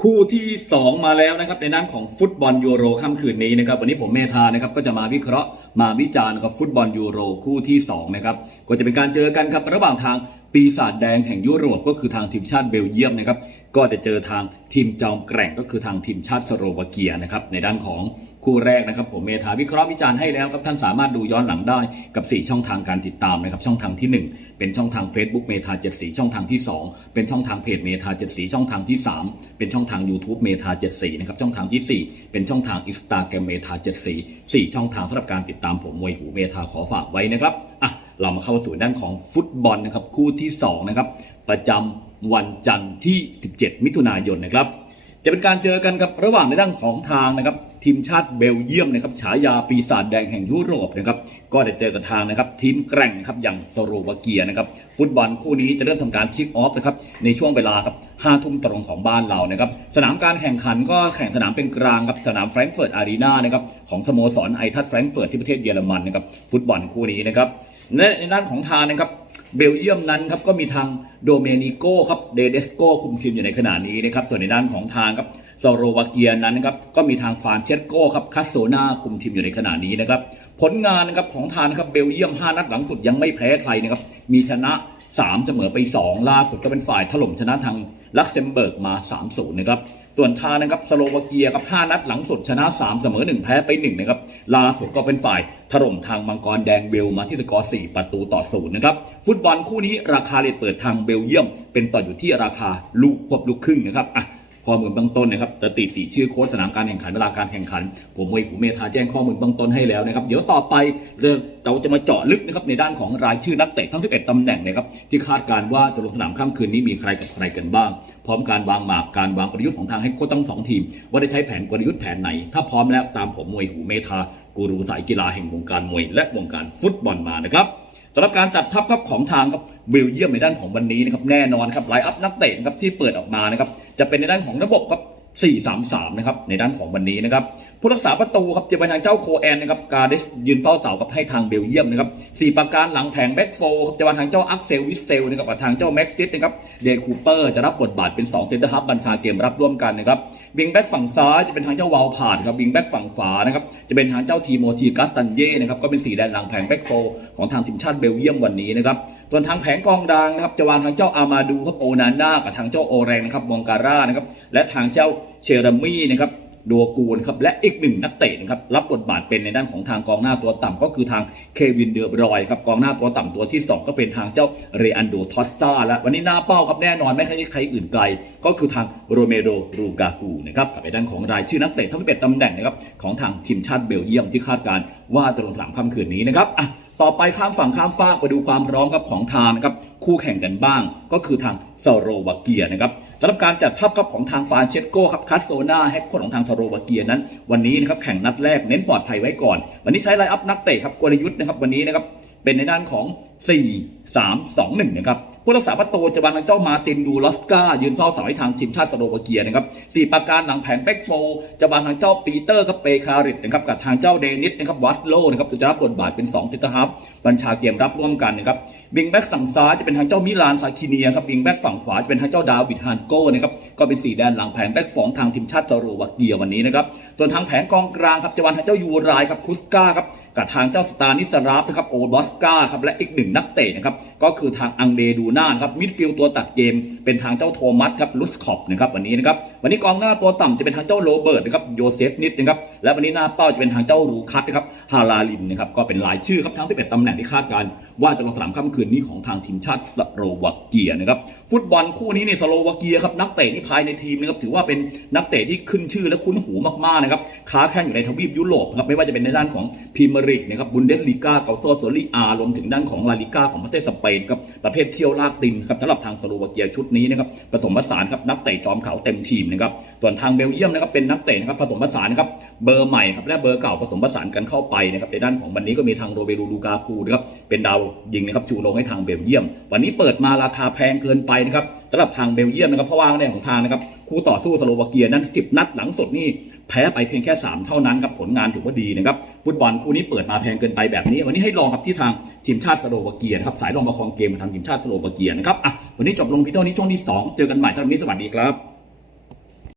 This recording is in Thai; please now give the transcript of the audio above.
คู่ที่ 2 มาแล้วนะครับในด้านของฟุตบอลยูโรค่ำคืนนี้นะครับวันนี้ผมเมธานะครับก็จะมาวิเคราะห์มาวิจารณ์กับฟุตบอลยูโรคู่ที่2นะครับก็จะเป็นการเจอกันครับระหว่างทาง ปีศาจแดงแห่งยุโรปก็คือทางทีมชาติเบลเยียมนะครับก็จะเจอทางทีมจอมแกร่งก็คือทางทีมชาติสโลวาเกียนะครับในด้านของคู่แรกนะครับผมเมธาวิเคราะห์วิจารณ์ให้แล้วครับท่านสามารถดูย้อนหลังได้กับ 4 ช่องทางการติดตามนะครับช่องทางที่ 1 เป็นช่องทาง Facebook เมธา74ช่องทางที่ 2 เป็นช่องทางเพจเมธา74ช่องทางที่ 3 เป็นช่องทาง YouTube เมธา74นะครับช่องทางทีสี่4 เป็นช่องทาง Instagram เมธา74 4ช่องทางสำหรับการติดตามผมมวยหูเมธาขอฝากไว้นะครับอะ เรามาเข้าสู่ด้านของฟุตบอลนะครับคู่ที่2นะครับประจำวันจันทร์ที่ 17 มิถุนายนนะครับ จะเป็นการเจอกันครับระหว่างในด้านของทางนะครับทีมชาติเบลเยียมนะครับฉายาปีศาจแดงแห่งยุโรปนะครับก็ได้เจอกับทางนะครับทีมแกร่งนะครับอย่างสโลวาเกียนะครับฟุตบอลคู่นี้จะเริ่มทำการคิกออฟนะครับในช่วงเวลาครับห้าทุ่มตรงของบ้านเรานะครับสนามการแข่งขันก็แข่งสนามเป็นกลางครับสนามแฟรงก์เฟิร์ตอารีนานะครับของสโมสรไอทัสแฟรงก์เฟิร์ตที่ประเทศเยอรมันนะครับฟุตบอลคู่นี้นะครับและในด้านของทางนะครับเบลเยียมนั้นครับก็มีทางโดเมนิโกครับเดเดสโกคุมทีมอยู่ในขณะนี้นะครับส่วนในด้านของทางครับสโลวาเกียนั้นนะครับก็มีทางฟานเชสโกครับคาสโซนาคุมทีมอยู่ในขณะนี้นะครับผลงานนะครับของทางครับเบลเยียม 5 นัดหลังสุดยังไม่แพ้ใครนะครับมีชนะ 3 เสมอไป 2 ล่าสุดก็เป็นฝ่ายถล่มชนะทางลักเซมเบิร์กมา 3-0 นะครับ ส่วนทางนะครับสโลวาเกียครับ 5 นัดหลังสุดชนะ 3 เสมอ 1 แพ้ไป 1 นะครับ ล่าสุดก็เป็นฝ่ายถล่มทางมังกรแดงเบลมาที่สกอร์ 4 ประตูต่อ 0 นะครับ ฟุตบอลคู่นี้ราคาเลทเปิดทางเบลเยียม เป็นต่ออยู่ที่ราคาลูกควบลูกครึ่งนะครับอะ ข้อมูลเบื้องต้นนะครับสติสีชื่อโค้ดสนามการแข่งขันเวลาการแข่งขัน ผมมวยผูเมธาแจ้งข้อมูลเบื้องต้นให้แล้วนะครับ เดี๋ยวต่อไปเราจะมาเจาะลึกนะครับในด้านของรายชื่อนักเตะทั้ง 11ตำแหน่งนะครับที่คาดการว่าจะลงสนามค่ำคืนนี้มีใครกับใครกันบ้าง พร้อมการวางหมากการวางกลยุทธ์ของทางให้โค้ชทั้งสองทีม ว่าได้ใช้แผนกลยุทธ์แผนไหน ถ้าพร้อมแล้วตามผมมวยหูเมธากูรูสายกีฬาแห่งวงการมวยและวงการฟุตบอลมานะครับสำหรับการจัดทัพครับของทางครับเบลเยียมในด้านของวันนี้นะครับแน่นอนครับไลน์อัพนักเตะนะครับที่เปิดออกมานะครับจะเป็นในด้านของระบบครับ 4-3-3 นะครับในด้านของวันนี้นะครับผู้รักษาประตูครับจะเป็นทางเจ้าโคแอนนะครับกาเดสยืนเฝ้าเสากับให้ทางเบลเยียมนะครับสี่ประการหลังแผงแบ็กโฟครับจะเป็นทางเจ้าอักเซลวิสเซลนะครับกับทางเจ้าแม็กซิสนะครับเดย์คูเปอร์จะรับบทบาทเป็น2เซนเตอร์ฮับบัญชาเกมรับร่วมกันนะครับวิงแบ็กฝั่งซ้ายจะเป็นทางเจ้าวาลพาดครับวิงแบ็กฝั่งขวานะครับจะเป็นทางเจ้าทีโมทีกัสตันเย่นะครับก็เป็นสีแดนหลังแผงแบ็กโฟของทางทีมชาติเบลเยียมวันนี้นะครับส่วนทางแผงกองกลางนะครับจะวางทางเจ้าอามาดูครับโอนาน่ากับทางเจ้าโอแรงนะครับมองการ่านะครับและทางเจ้าเชอรามี่นะครับดัวกูนครับและอีกหนึ่งนักเตะนะครับรับบทบาทเป็นในด้านของทางกองหน้าตัวต่ำก็คือทางเควินเดอร์บรอยครับกองหน้าตัวต่ำตัวที่ 2 ก็เป็นทางเจ้าเรอันโดทอสซาและวันนี้หน้าเป้าครับแน่นอนไม่ใช่ใครอื่นไกล ก็คือทางโรเมโดรูกากูนะครับกับในด้านของรายชื่อนักเตะทั้งเป็นตำแหน่งนะครับของทางทีมชาติเบลเยียมที่คาดการ ว่าจะลงสนามค่ำคืนนี้นะครับอะต่อไปข้ามฝั่งข้ามฟากไปดูความพร้อมครับของทางนะครับคู่แข่งกันบ้าง ก็คือทางสโลวาเกียนะครับสำหรับการจัดทัพครับของทางฟานเชสโกครับคัสโซนาแฮกค้ชของทางสโลวาเกียนั้น วันนี้นะครับแข่งนัดแรกเน้นปลอดภัยไว้ก่อน วันนี้ใช้ไลน์อัพนักเตะครับกลยุทธ์นะครับวันนี้นะครับเป็นในด้านของ 4 3 2 1 นะครับ ผู้รักษาประตูจะวางทางเจ้ามาตินดูลอสกายืนเฝ้าเสาให้ทางทีมชาติสโลวาเกียนะครับสี่ประการหลังแผงแบ็กโฟจะวางทางเจ้าปีเตอร์ครับเปคาริตนะครับกับทางเจ้าเดนิสนะครับวัสโลนะครับจะรับบทบาทเป็น2ติตฮับบัญชาเกมรับร่วมกันนะครับวิงแบ็กฝั่งซ้ายจะเป็นทางเจ้ามิลานซาคิเนียครับวิงแบ็กฝั่งขวาจะเป็นทางเจ้าดาวิดฮานโก้นะครับก็เป็นสี่แดนหลังแผงแบ็กฟองทางทีมชาติสโลวาเกียวันนี้นะครับส่วนทางแผงกองกลางครับจะวางทางเจ้ายูรายครับคุสกาครับกับทางเจ้าสตานิสราฟนะครับโอบอสกาครับและอีกหนึ่งนักเตะนะครับก็คือทางอังเดดูน่านครับมิดฟิลด์ตัวตัดเกมเป็นทางเจ้าโทมัสครับลุสคอปนะครับวันนี้นะครับวันนี้กองหน้าตัวต่ำจะเป็นทางเจ้าโรเบิร์ตนะครับโยเซฟนิดนะครับและวันนี้หน้าเป้าจะเป็นทางเจ้ารูคัตนะครับฮาลาลินนะครับก็เป็นรายชื่อครับทั้ง11ตำแหน่งที่คาดการว่าจะลงสนามค่ำคืนนี้ของทางทีมชาติสโลวาเกียนะครับฟุตบอลคู่นี้ในสโลวาเกียครับนักเตะที่ภายในทีมนะครับถือว่าเป็นนักเตะที่ขึ้นชื่อและคุ้นหูมากๆนะครับค้าแข่งอยู่ในทวีปยุโรปครับไม่ว่าจะเป็นในด้านของพรีเมียร์ลีกนะครับบุนเดสลีกาเกาโซโซลีอารวมถึงด้านของลาลิก้าของประเทศสเปนครับประเภทเที่ยวลากตินครับสำหรับทางสโลวาเกียชุดนี้นะครับผสมผสานครับนักเตะจอมเขาเต็มทีมนะครับส่วนทางเบลเยียมนะครับเป็นนักเตะนะครับผสมผสานครับเบอร์ใหม่ครับและเบอร์เก่าผสมผสานกันเข้าไปนะครับในด้านของวันนี้ก็มีทางโรเบรูลูกากูนะครับเป็นดาวยิงนะครับชูลงให้ทางเบลเยียม วันนี้เปิดมาราคาแพงเกินไปนะครับสำหรับทางเบลเยียมนะครับเพราะว่าในของทางนะครับคู่ต่อสู้สโลวาเกียนั้น 10 นัดหลังสุดนี่แพ้ไปเพียงแค่ 3 เท่านั้นครับผลงานถือว่าดีนะครับฟุตบอลคู่นี้เปิดมาแพงเกินไปแบบนี้ วันนี้ให้ลองครับที่ทางทีมชาติสโลวาเกียครับสายรองประคองเกมมาทางทีมชาติสโลวาเกียนะครับอะวันนี้จบลงเพียงเท่านี้ช่วงที่ 2 เจอกันใหม่สำหรับวันนี้สวัสดีครับ